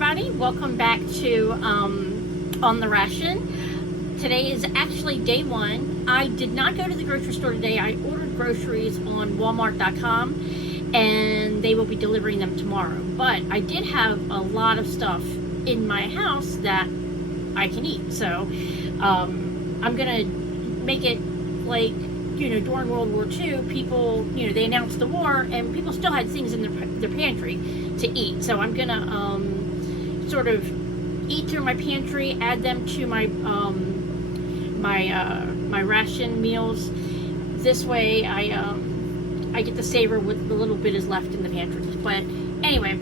everybody, welcome back to On the Ration. Today is actually day one. I did not go to the grocery store today. I ordered groceries on walmart.com and they will be delivering them tomorrow. But I did have a lot of stuff in my house that I can eat. So I'm gonna make it like, during World War II, people, they announced the war and people still had things in their pantry to eat. So I'm gonna sort of eat through my pantry, add them to my my ration meals. This way I get to savor what the little bit is left in the pantry. But anyway,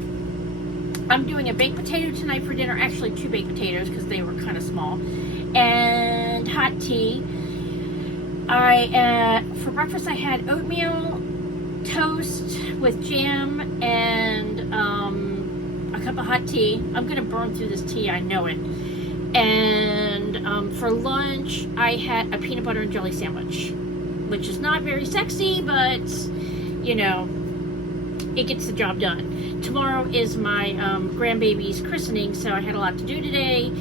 I'm doing a baked potato tonight for dinner. Actually, 2 baked potatoes because they were kind of small, and hot tea. For breakfast I had oatmeal, toast with jam, and a cup of hot tea. I'm gonna burn through this tea, I know it. And for lunch I had a peanut butter and jelly sandwich, which is not very sexy, but it gets the job done. Tomorrow is my grandbaby's christening, so I had a lot to do today.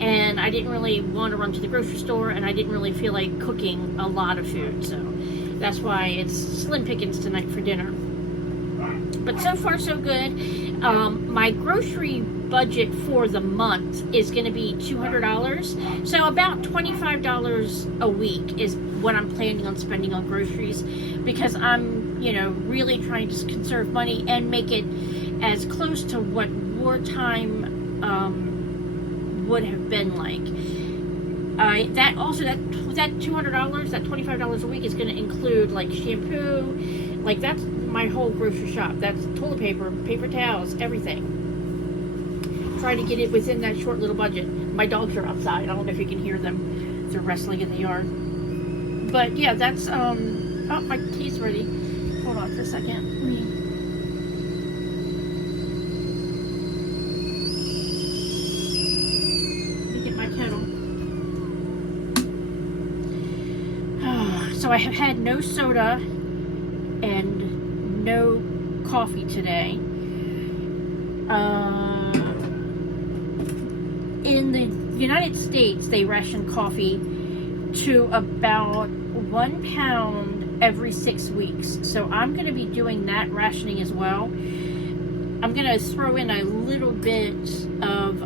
And I didn't really want to run to the grocery store, and I didn't really feel like cooking a lot of food. So that's why it's slim pickings tonight for dinner. But so far, so good. My grocery budget for the month is going to be $200. So about $25 a week is what I'm planning on spending on groceries, because I'm, really trying to conserve money and make it as close to what wartime would have been like. That $200, that $25 a week is going to include like shampoo, like that's my whole grocery shop. That's toilet paper, paper towels, everything. Try to get it within that short little budget. My dogs are outside. I don't know if you can hear them. They're wrestling in the yard. But yeah, that's oh, my tea's ready. Hold on for a second. So I have had no soda and no coffee today. In the United States, they ration coffee to about 1 pound every 6 weeks. So I'm going to be doing that rationing as well. I'm going to throw in a little bit of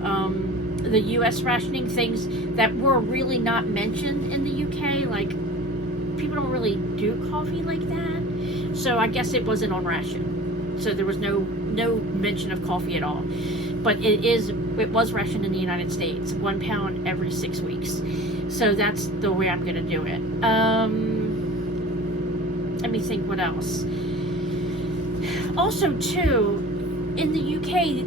the US rationing, things that were really not mentioned in the UK, like people don't really do coffee like that, so I guess it wasn't on ration, so there was no mention of coffee at all. But it was rationed in the United States, 1 pound every 6 weeks. So that's the way I'm gonna do it. Let me think what else. Also too, in the UK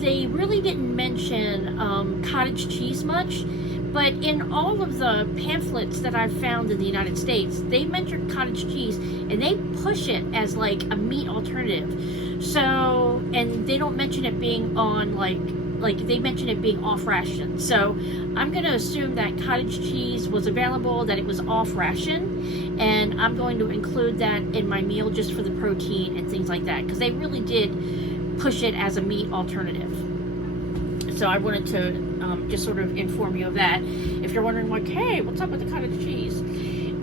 they really didn't mention cottage cheese much. But in all of the pamphlets that I've found in the United States, they mention cottage cheese and they push it as like a meat alternative. So, and they don't mention it being on like they mention it being off ration. So I'm going to assume that cottage cheese was available, that it was off ration, and I'm going to include that in my meal just for the protein and things like that, because they really did push it as a meat alternative. So I wanted to just sort of inform you of that, if you're wondering like, hey, what's up with the cottage cheese.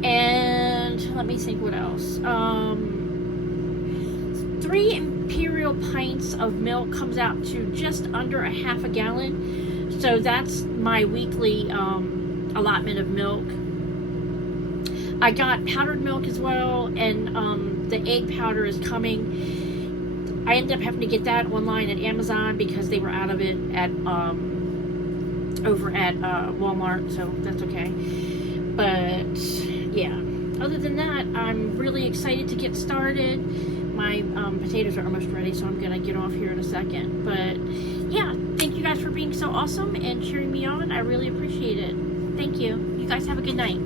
And let me think what else. 3 imperial pints of milk comes out to just under a half a gallon. So that's my weekly allotment of milk. I got powdered milk as well, and the egg powder is coming. I ended up having to get that online at Amazon because they were out of it at over at Walmart, so that's okay. But yeah, other than that, I'm really excited to get started. My potatoes are almost ready, so I'm gonna get off here in a second. But yeah, thank you guys for being so awesome and cheering me on. I really appreciate it. Thank you. You guys have a good night.